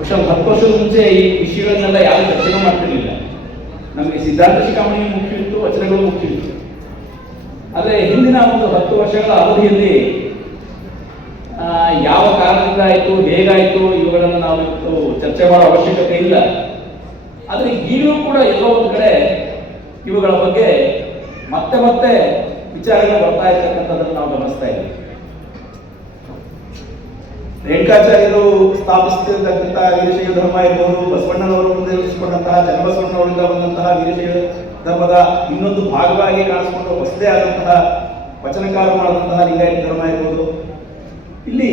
ಬಹುಶಃ 10 ವರ್ಷದ ಮುಂಚೆ ಈ ವಿಷಯಗಳನ್ನೆಲ್ಲ ಯಾರು ಚರ್ಚೆ ಮಾಡ್ತಿರ್ಲಿಲ್ಲ. ನಮಗೆ ಸಿದ್ಧಾಂತ ಶಿಖಾಮಣಿ ಮುಖ್ಯ ಇತ್ತು, ವಚನಗಳು ಮುಖ್ಯ ಇತ್ತು. ಆದರೆ ಹಿಂದಿನ ಒಂದು 10 ವರ್ಷಗಳ ಅವಧಿಯಲ್ಲಿ ಯಾವ ಕಾರಣದಿಂದ ಆಯಿತು, ಹೇಗಾಯಿತು, ಇವುಗಳನ್ನು ನಾವು ಇವತ್ತು ಚರ್ಚೆ ಮಾಡೋ ಅವಶ್ಯಕತೆ ಇಲ್ಲ. ಆದರೆ ಈಗಲೂ ಕೂಡ ಎಲ್ಲೋ ಒಂದು ಕಡೆ ಇವುಗಳ ಬಗ್ಗೆ ಮತ್ತೆ ಮತ್ತೆ ವಿಚಾರಗಳು ಬರ್ತಾ ಇರ್ತಕ್ಕಂಥದ್ದನ್ನು ನಾವು ಗಮನಿಸ್ತಾ ಇದ್ದೀವಿ. ರೇಣುಕಾಚಾರ್ಯರು ಸ್ಥಾಪಿಸುತ್ತಿರತಕ್ಕಂಥ ವೀರಶೈವ ಧರ್ಮ ಇರ್ಬೋದು, ಬಸವಣ್ಣನವರು ಮುಂದೆ ಇರಿಸಿಕೊಂಡಂತಹ ಚನ್ನಬಸವಣ್ಣವರಿಂದ ಬಂದಂತಹ ವೀರಶೈವ ಧರ್ಮದ ಇನ್ನೊಂದು ಭಾಗವಾಗಿ ಕಾಣಿಸಿಕೊಂಡು ಹೊಸದೇ ಆದಂತಹ ವಚನಕಾರ ಮಾಡಿದಂತಹ ಲಿಂಗಾಯತ ಧರ್ಮ ಇರ್ಬೋದು. ಇಲ್ಲಿ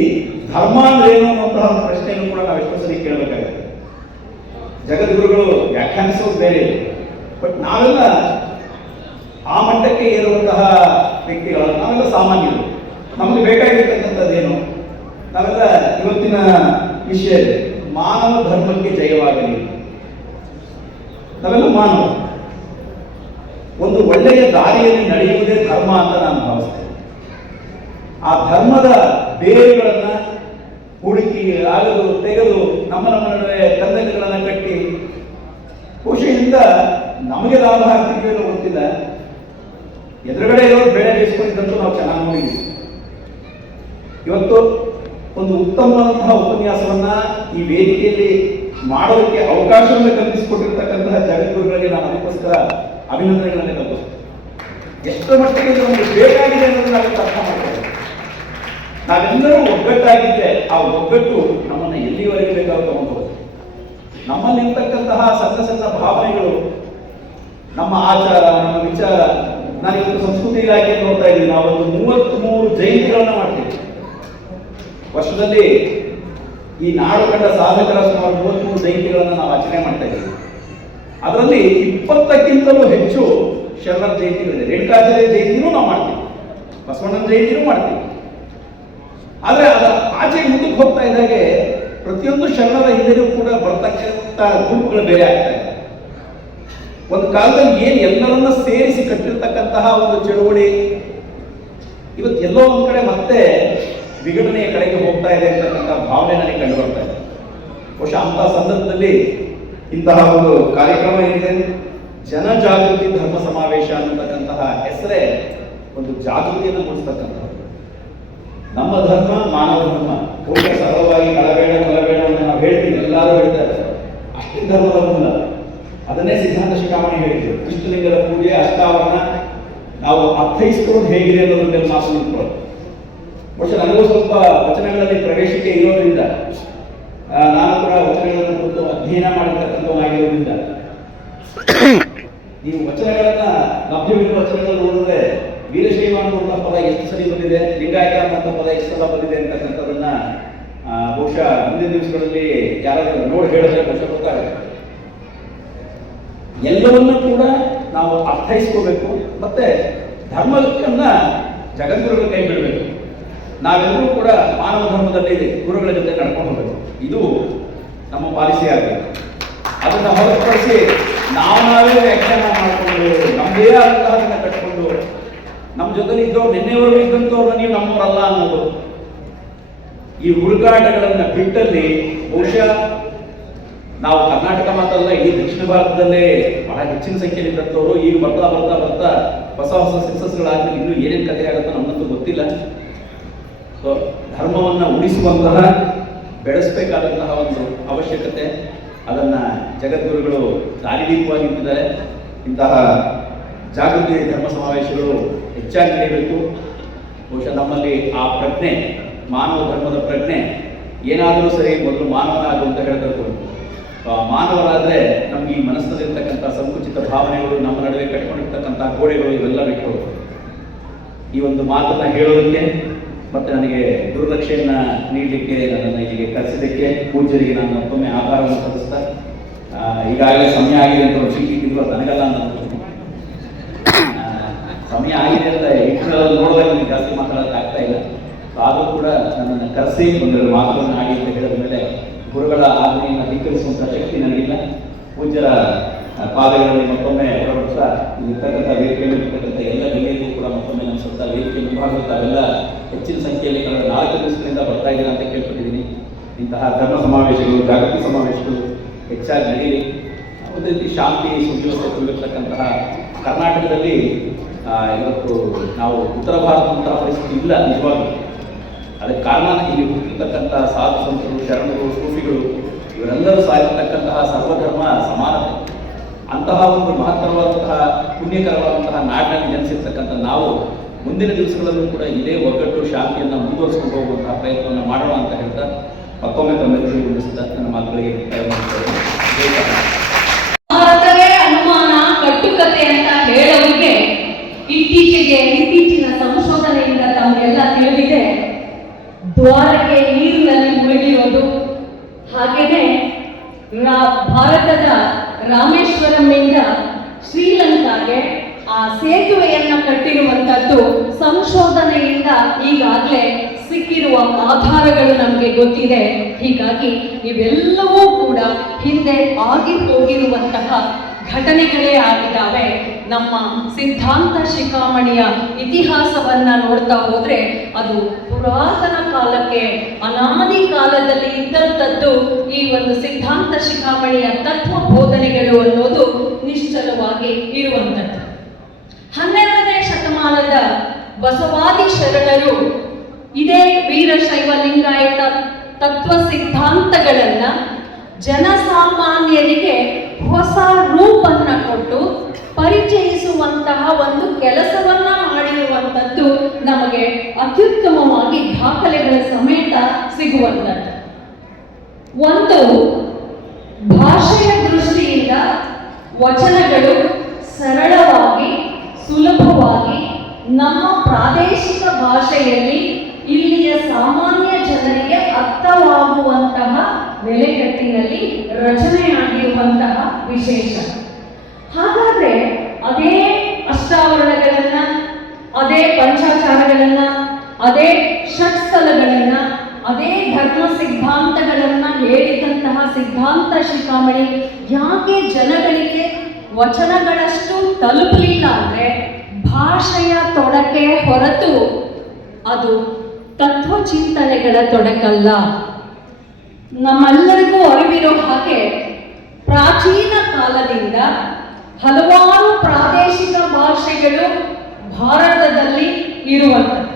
ಧರ್ಮ ಅಂದ್ರೆ ಏನು ಅನ್ನುವಂತಹ ಒಂದು ಪ್ರಶ್ನೆಯನ್ನು ಕೂಡ ನಾವು ಎಷ್ಟೋ ಸರಿ ಕೇಳಬೇಕಾಗುತ್ತೆ. ಜಗದ್ಗುರುಗಳು ವ್ಯಾಖ್ಯಾನಿಸೋದು ಬೇರೆ, ಬಟ್ ನಾವೆಲ್ಲ ಆ ಮಟ್ಟಕ್ಕೆ ಏರುವಂತಹ ವ್ಯಕ್ತಿಗಳು, ನಾವೆಲ್ಲ ಸಾಮಾನ್ಯರು. ನಮಗೆ ಬೇಕಾಗಿರ್ತಕ್ಕಂಥದ್ದೇನು? ನಾವೆಲ್ಲ ಇವತ್ತಿನ ವಿಷಯ ಮಾನವ ಧರ್ಮಕ್ಕೆ ಜಯವಾಗಲಿ. ನಾವೆಲ್ಲ ಮಾನವ, ಒಂದು ಒಳ್ಳೆಯ ದಾರಿಯಲ್ಲಿ ನಡೆಯುವುದೇ ಧರ್ಮ ಅಂತ ನಾನು ಭಾವಿಸ್ತೇನೆ. ಆ ಧರ್ಮದ ಬೇರುಗಳನ್ನ ಹುಡುಕಿ ಆಗದು ತೆಗೆದು ನಮ್ಮ ನಡುವೆ ಕಂದಕಗಳನ್ನು ಕಟ್ಟಿ ಖುಷಿಯಿಂದ ನಮಗೆ ಲಾಭ ಆಗ್ತಿದ್ವಿ ಅನ್ನೋ ಗೊತ್ತಿಲ್ಲ. ಎದುರುಗಡೆ ಇರೋರು ಬೆಳೆ ಬೇಯಿಸ್ಕೊಂಡಿದ್ದಂತೂ ನಾವು ಚೆನ್ನಾಗಿ ನೋಡಿದ್ವಿ. ಇವತ್ತು ಒಂದು ಉತ್ತಮವಾದಂತಹ ಉಪನ್ಯಾಸವನ್ನ ಈ ವೇದಿಕೆಯಲ್ಲಿ ಮಾಡೋದಕ್ಕೆ ಅವಕಾಶವನ್ನು ಕಲ್ಪಿಸಿಕೊಟ್ಟಿರ್ತಕ್ಕಂತಹ ಜಗದ್ಗುರುಗಳಿಗೆ ನಾನು ಅದಕ್ಕೋಸ್ಕರ ಅಭಿನಂದನೆಗಳನ್ನು ಕಲ್ಪಿಸ್ತೇನೆ. ಎಷ್ಟರ ಮಟ್ಟಿಗೆ ನಮಗೆ ಬೇಕಾಗಿದೆ ಅನ್ನೋದು ನಾವೆಲ್ಲ ಅರ್ಥ ಮಾಡ್ತೇವೆ. ನಾವೆಲ್ಲರೂ ಒಗ್ಗಟ್ಟಾಗಿದ್ದರೆ ಆ ಒಗ್ಗಟ್ಟು ನಮ್ಮನ್ನು ಎಲ್ಲಿವರೆಗೆ ಬೇಕಾದ್ರೂ ತಗೊಂಡ್ಬೋದು. ನಮ್ಮಲ್ಲಿರ್ತಕ್ಕಂತಹ ಸಣ್ಣ ಸಣ್ಣ ಭಾವನೆಗಳು, ನಮ್ಮ ಆಚಾರ, ನಮ್ಮ ವಿಚಾರ. ನಾನಿವತ್ತು ಸಂಸ್ಕೃತಿ ಇಲಾಖೆ ನೋಡ್ತಾ ಇದ್ದೀವಿ, ನಾವೊಂದು 33 ಜಯಂತಿಗಳನ್ನ ಮಾಡ್ತೀವಿ ವರ್ಷದಲ್ಲಿ. ಈ ನಾಡು ಕಂಡ ಸಾಧಕರ ಸುಮಾರು 33 ಜಯಂತಿಗಳನ್ನು ನಾವು ಆಚರಣೆ ಮಾಡ್ತಾ ಇದ್ದೀವಿ. ಅದರಲ್ಲಿ 20ಕ್ಕಿಂತಲೂ ಹೆಚ್ಚು ಶರಣರ ಜಯಂತಿಗಳಿದೆ. ರೇಣುಕಾಚಾರ್ಯ ಜಯಂತಿನೂ ನಾವು ಮಾಡ್ತೀವಿ, ಬಸವಣ್ಣನ ಜಯಂತಿನೂ ಮಾಡ್ತೀವಿ. ಆದರೆ ಅದರ ಆಚೆ ಮುಂದಕ್ಕೆ ಹೋಗ್ತಾ ಇದ್ದಾಗೆ ಪ್ರತಿಯೊಂದು ಶರಣರ ಹಿಂದೆಯೂ ಕೂಡ ಬರ್ತಕ್ಕಂಥ ಗುಂಪುಗಳು ಬೇರೆ ಆಗ್ತಾ ಇದೆ. ಒಂದು ಕಾಲದಲ್ಲಿ ಏನು ಎಲ್ಲರನ್ನ ಸೇರಿಸಿ ಕಟ್ಟಿರ್ತಕ್ಕಂತಹ ಒಂದು ಚಳುವಳಿ ಇವತ್ತು ಎಲ್ಲೋ ಒಂದು ಕಡೆ ಮತ್ತೆ ವಿಘಟನೆಯ ಕಡೆಗೆ ಹೋಗ್ತಾ ಇದೆ ಅಂತಕ್ಕಂಥ ಭಾವನೆ ನನಗೆ ಕಂಡು ಬರ್ತಾ ಇದೆ. ಬಹುಶಃ ಅಂತಹ ಸಂದರ್ಭದಲ್ಲಿ ಇಂತಹ ಒಂದು ಕಾರ್ಯಕ್ರಮ ಏನಿದೆ, ಜನಜಾಗೃತಿ ಧರ್ಮ ಸಮಾವೇಶ ಅನ್ನತಕ್ಕಂತಹ ಹೆಸರೇ ಒಂದು ಜಾಗೃತಿಯನ್ನು ಮೂಡಿಸ್ತಕ್ಕಂಥದ್ದು. ನಮ್ಮ ಧರ್ಮ ಮಾನವ ಧರ್ಮ, ಹೋಗ ಸರಳವಾಗಿ ಕಳಬೇಡ ಕೊಲಬೇಡ ಅಂತ ನಾವು ಹೇಳ್ತೀವಿ, ಎಲ್ಲರೂ ಹೇಳ್ತಾರೆ. ಅಷ್ಟೇ ಧರ್ಮದ ಮೂಲ. ಅದನ್ನೇ ಸಿದ್ಧಾಂತ ಶಿಖಾಮಣಿ ಹೇಳಿದ್ರು. ಕೃಷ್ಣಲಿಂಗದ ಪೂಜೆ ಅಷ್ಟಾವರಣ ನಾವು ಅರ್ಥೈಸ್ಕೊಳ್ಳೋದು ಹೇಗಿದೆ ಅನ್ನೋದ್ರ ಮೇಲೆ ಮಾತು ನಿಂತ್ಕೊಳ್ಳೋದು. ಬಹುಶಃ ನನಗೂ ಸ್ವಲ್ಪ ವಚನಗಳಲ್ಲಿ ಪ್ರವೇಶಿಕೆ ಇರೋದ್ರಿಂದ, ನಾನು ಕೂಡ ವಚನಗಳನ್ನು ಕುರಿತು ಅಧ್ಯಯನ ಮಾಡಿರ್ತಕ್ಕಂಥವಾಗಿರೋದ್ರಿಂದ ನೀವು ವಚನಗಳನ್ನ ಲಭ್ಯವಿರುವ ವಚನಗಳನ್ನು ನೋಡಿದ್ರೆ ವೀರಶೈವ ಅನ್ನುವಂಥ ಪದ ಎಷ್ಟು ಸರಿ ಬಂದಿದೆ, ಲಿಂಗಾಯತ ಅನ್ನುವಂಥ ಪದ ಎಷ್ಟು ಸಲ ಬಂದಿದೆ ಅಂತಕ್ಕಂಥದ್ದನ್ನ ಬಹುಶಃ ಮುಂದಿನ ದಿವಸಗಳಲ್ಲಿ ಯಾರಾದರೂ ನೋಡಿ ಹೇಳಿದ್ರೆ ಬಹುಶಃ ಗೊತ್ತಾಗುತ್ತೆ. ಎಲ್ಲವನ್ನೂ ಕೂಡ ನಾವು ಅರ್ಥೈಸ್ಕೋಬೇಕು. ಮತ್ತೆ ಧರ್ಮವನ್ನ ಜಗದ್ಗುರುಗಳ ಕೈ ಬಿಡಬೇಕು. ನಾವೆಲ್ಲರೂ ಕೂಡ ಮಾನವ ಧರ್ಮದಲ್ಲಿ ಗುರುಗಳ ಜೊತೆ ನಡ್ಕೊಂಡು ಹೋಗಬೇಕು. ಇದು ನಮ್ಮ ಪಾಲಿಸಿ ಆಗಬೇಕು. ಅದನ್ನು ಹೊರತುಪಡಿಸಿ ನಾವೇ ವ್ಯಾಖ್ಯಾನ ಮಾಡಿಕೊಂಡು ನಮ್ಮದೇ ಆದಂತಹದನ್ನ ಕಟ್ಕೊಂಡು ನಮ್ಮ ಜೊತೆಲಿ ಇದ್ದವ್ರು ನಿನ್ನೆವರೆಗೂ ಇದ್ದಂಥವ್ರನ್ನ ನೀವು ನಮ್ಮವರಲ್ಲ ಅನ್ನೋದು, ಈ ಹುಡುಕಾಟಗಳನ್ನ ಬಿಟ್ಟಲ್ಲಿ ಬಹುಶಃ ನಾವು ಕರ್ನಾಟಕ ಮಾತ್ರಲ್ಲ, ಇಡೀ ದಕ್ಷಿಣ ಭಾರತದಲ್ಲೇ ಬಹಳ ಹೆಚ್ಚಿನ ಸಂಖ್ಯೆಯಲ್ಲಿ ಇದ್ದಂಥವ್ರು ಈಗ ಬರ್ತಾ ಬರ್ತಾ ಬರ್ತಾ ಹೊಸ ಹೊಸ ಸಕ್ಸಸ್ಗಳಾದ್ಮೇಲೆ ಇನ್ನೂ ಏನೇನು ಕಥೆ ಆಗುತ್ತೋ ನಮ್ಮಂತೂ ಗೊತ್ತಿಲ್ಲ. ಸೊ ಧರ್ಮವನ್ನು ಉಳಿಸುವಂತಹ, ಬೆಳೆಸಬೇಕಾದಂತಹ ಒಂದು ಅವಶ್ಯಕತೆ, ಅದನ್ನು ಜಗದ್ಗುರುಗಳು ದಾರಿದೀಪವಾಗಿ ನಿಂತಿದ್ದಾರೆ. ಇಂತಹ ಜಾಗೃತಿ ಧರ್ಮ ಸಮಾವೇಶಗಳು ಹೆಚ್ಚಾಗಿ ನಡೆಯಬೇಕು. ಬಹುಶಃ ನಮ್ಮಲ್ಲಿ ಆ ಪ್ರಜ್ಞೆ, ಮಾನವ ಧರ್ಮದ ಪ್ರಜ್ಞೆ ಏನಾದರೂ ಸರಿ ಮೊದಲು ಮಾನವನಾಗು ಅಂತ ಹೇಳ್ತಾರೆ. ಮಾನವರಾದರೆ ನಮ್ಗೆ ಈ ಮನಸ್ಸಿನಲ್ಲಿರ್ತಕ್ಕಂಥ ಸಂಕುಚಿತ ಭಾವನೆಗಳು, ನಮ್ಮ ನಡುವೆ ಕಟ್ಕೊಂಡಿರ್ತಕ್ಕಂಥ ಗೋಡೆಗಳು ಇವೆಲ್ಲ ಬಿಟ್ಟು ಈ ಒಂದು ಮಾತನ್ನ ಹೇಳೋದಕ್ಕೆ ಮತ್ತೆ ನನಗೆ ಗುರುರಕ್ಷೆಯನ್ನ ನೀಡಲಿಕ್ಕೆ ನನ್ನನ್ನು ಇಲ್ಲಿಗೆ ಕರೆಸಿದ್ದಕ್ಕೆ ಪೂಜ್ಯರಿಗೆ ನಾನು ಮತ್ತೊಮ್ಮೆ ಆಭಾರವನ್ನು ಸಲ್ಲಿಸ್ತಾ, ಈಗಾಗಲೇ ಸಮಯ ಆಗಿದೆ ಅಂತ ಒಂದು ಚಿಕ್ಕಿ ತಿಂಗಳು ನನಗಲ್ಲ ಅನ್ನೋದು ಸಮಯ ಆಗಿದೆ ಅಂತ ಇಂಟರ್ನಲ್ಲಿ ನೋಡಿದಾಗ ನನಗೆ ಜಾಸ್ತಿ ಮಾತಾಡೋಕ್ಕಾಗ್ತಾ ಇಲ್ಲ. ಆದರೂ ಕೂಡ ನನ್ನನ್ನು ಕರೆಸಿ ಒಂದೆರಡು ಮಾತುಗಳನ್ನು ಆಡಿ ಅಂತ ಹೇಳಿದ ಮೇಲೆ ಗುರುಗಳ ಆಜ್ಞೆಯನ್ನು ಧಿಕ್ಕರಿಸುವಂಥ ಶಕ್ತಿ ನನಗಿಲ್ಲ. ಪೂಜ್ಯರ ಪಾದಗಳಲ್ಲಿ ಮತ್ತೊಮ್ಮೆ ಹೊರಡಿಸ್ತಾ ಇರ್ತಕ್ಕಂಥ ವೇದಿಕೆಯಲ್ಲಿ ಇರ್ತಕ್ಕಂಥ ಎಲ್ಲ ಗೆಳೆಯರಿಗೂ ಕೂಡ ಮತ್ತೊಮ್ಮೆ ನನ್ನ ಸ್ವಂತ ವೇದಿಕೆ ಮುಂಭಾಗ ತಾವೆಲ್ಲ ಹೆಚ್ಚಿನ ಸಂಖ್ಯೆಯಲ್ಲಿ ಕಳೆದ 4 ದಿವಸಗಳಿಂದ ಬರ್ತಾ ಇದ್ದೀರಾ ಅಂತ ಕೇಳ್ಕೊಟ್ಟಿದ್ದೀನಿ. ಇಂತಹ ಧರ್ಮ ಸಮಾವೇಶಗಳು, ಜಾಗೃತಿ ಸಮಾವೇಶಗಳು ಹೆಚ್ಚಾಗಿ ನಡೆಯಲಿ. ಒಂದು ರೀತಿ ಶಾಂತಿ ಸುವ್ಯವಸ್ಥೆ ತುಂಬಿರ್ತಕ್ಕಂತಹ ಕರ್ನಾಟಕದಲ್ಲಿ ಇವತ್ತು ನಾವು ಉತ್ತರ ಭಾರತದಂತಹ ಪರಿಸ್ಥಿತಿ ಇಲ್ಲ ನಿಜವಾಗ್ಲೂ. ಅದಕ್ಕೆ ಕಾರಣ ಇಲ್ಲಿ ಹುಟ್ಟಿರ್ತಕ್ಕಂಥ ಸಾಧು ಸಂತರು, ಶರಣರು, ಸೂಫಿಗಳು ಇವರೆಲ್ಲರೂ ಸಾಗಿರ್ತಕ್ಕಂತಹ ಸರ್ವಧರ್ಮ ಸಮಾನತೆ. ಅಂತಹ ಒಂದು ಮಹತ್ತರವಾದಂತಹ ಪುಣ್ಯಕರವಾದಂತಹ ನಾಡಿನಲ್ಲಿ ಜನಿಸಿರ್ತಕ್ಕಂಥ ನಾವು ಮುಂದಿನ ದಿವಸಗಳಲ್ಲೂ ಕೂಡ ಇದೇ ಒಗ್ಗಟ್ಟು ಶಾಂತಿಯನ್ನು ಮುಂದುವರಿಸಿಕೊಂಡು ಹೋಗುವಂತಹ ಪ್ರಯತ್ನವನ್ನು ಮಾಡೋಣ ಅಂತ ಹೇಳ್ತಾ ಮತ್ತೊಮ್ಮೆ ತಮ್ಮೆಲ್ಲರಿಗೂ ಉಳಿಸಿದ ನನ್ನ ಮಾತುಗಳಿಗೆ ಭಾರತವೇ ಅನುಮಾನ ಕಟ್ಟುಕತೆ ಅಂತ ಹೇಳೋರಿಗೆ ಇತ್ತೀಚಿನ ಸಂಶೋಧನೆಯಿಂದ ತಮಗೆಲ್ಲ ತಿಳಿದಿದೆ, ದ್ವಾರಕ್ಕೆ ನೀರಿನಲ್ಲಿ ಮುಳುಗಿರೋದು, ಹಾಗೇನೆ ಭಾರತದ ರಾಮೇಶ್ವರಂನಿಂದ ಶ್ರೀಲಂಕಾಗೆ ಆ ಸೇತುವೆಯನ್ನ ಕಟ್ಟಿರುವಂತದ್ದು ಸಂಶೋಧನೆಯಿಂದ ಈಗಾಗಲೇ ಸಿಕ್ಕಿರುವ ಆಧಾರಗಳು ನಮಗೆ ಗೊತ್ತಿದೆ. ಹೀಗಾಗಿ ಇವೆಲ್ಲವೂ ಕೂಡ ಹಿಂದೆ ಆಗಿ ಹೋಗಿರುವಂತಹ ಘಟನೆಗಳೇ ಆಗಿದ್ದಾವೆ. ನಮ್ಮ ಸಿದ್ಧಾಂತ ಶಿಖಾಮಣಿಯ ಇತಿಹಾಸವನ್ನ ನೋಡ್ತಾ ಹೋದ್ರೆ ಅದು ಪುರಾತನ ಕಾಲಕ್ಕೆ, ಅನಾದಿ ಕಾಲದಲ್ಲಿ ಇದ್ದಂಥದ್ದು ಈ ಒಂದು ಸಿದ್ಧಾಂತ ಶಿಖಾಮಣಿಯ ತತ್ವ ಬೋಧನೆಗಳು ಅನ್ನೋದು ನಿಶ್ಚಲವಾಗಿ ಇರುವಂಥದ್ದು. 12ನೇ ಶತಮಾನದ ಬಸವಾದಿ ಶರಣರು ಇದೇ ವೀರಶೈವ ಲಿಂಗಾಯತ ತತ್ವ ಸಿದ್ಧಾಂತಗಳನ್ನ ಜನಸಾಮಾನ್ಯರಿಗೆ ಹೊಸ ರೂಪನ್ನ ಕೊಟ್ಟು ಪರಿಚಯಿಸುವಂತಹ ಒಂದು ಕೆಲಸವನ್ನ ಮಾಡಿರುವಂಥದ್ದು ನಮಗೆ ಅತ್ಯುತ್ತಮವಾಗಿ ದಾಖಲೆಗಳ ಸಮೇತ ಸಿಗುವಂಥದ್ದು. ಒಂದು ಭಾಷೆಯ ದೃಷ್ಟಿಯಿಂದ ವಚನಗಳು ಸರಳವಾಗಿ, ಸುಲಭವಾಗಿ ನಮ್ಮ ಪ್ರಾದೇಶಿಕ ಭಾಷೆಯಲ್ಲಿ ಇಲ್ಲಿಯ ಸಾಮಾನ್ಯ ಜನರಿಗೆ ಅರ್ಥವಾಗುವಂತಹ ನೆಲೆಗಟ್ಟಿನಲ್ಲಿ ರಚನೆಯಾಗಿರುವಂತಹ ವಿಶೇಷ. ಹಾಗಾದ್ರೆ ಅದೇ ಅಷ್ಟಾವರಣಗಳನ್ನ, ಅದೇ ಪಂಚಾಚಾರಗಳನ್ನ, ಅದೇ ಷಟ್ಸ್ಥಲಗಳನ್ನ, ಅದೇ ಧರ್ಮ ಸಿದ್ಧಾಂತಗಳನ್ನ ಹೇಳಿದಂತಹ ಸಿದ್ಧಾಂತ ಶಿಖಾಮಣಿ ಯಾಕೆ ಜನಗಳಿಗೆ ವಚನಗಳಷ್ಟು ತಲುಪಲಿಲ್ಲ ಅಂದ್ರೆ ಭಾಷೆಯ ತೊಡಕೆ ಹೊರತು ಅದು ತತ್ವಚಿಂತನೆಗಳ ತೊಡಕಲ್ಲ. ನಮ್ಮೆಲ್ಲರಿಗೂ ಅರಿವಿರೋ ಹಾಗೆ ಪ್ರಾಚೀನ ಕಾಲದಿಂದ ಹಲವಾರು ಪ್ರಾದೇಶಿಕ ಭಾಷೆಗಳು ಭಾರತದಲ್ಲಿ ಇರುವಂಥದ್ದು.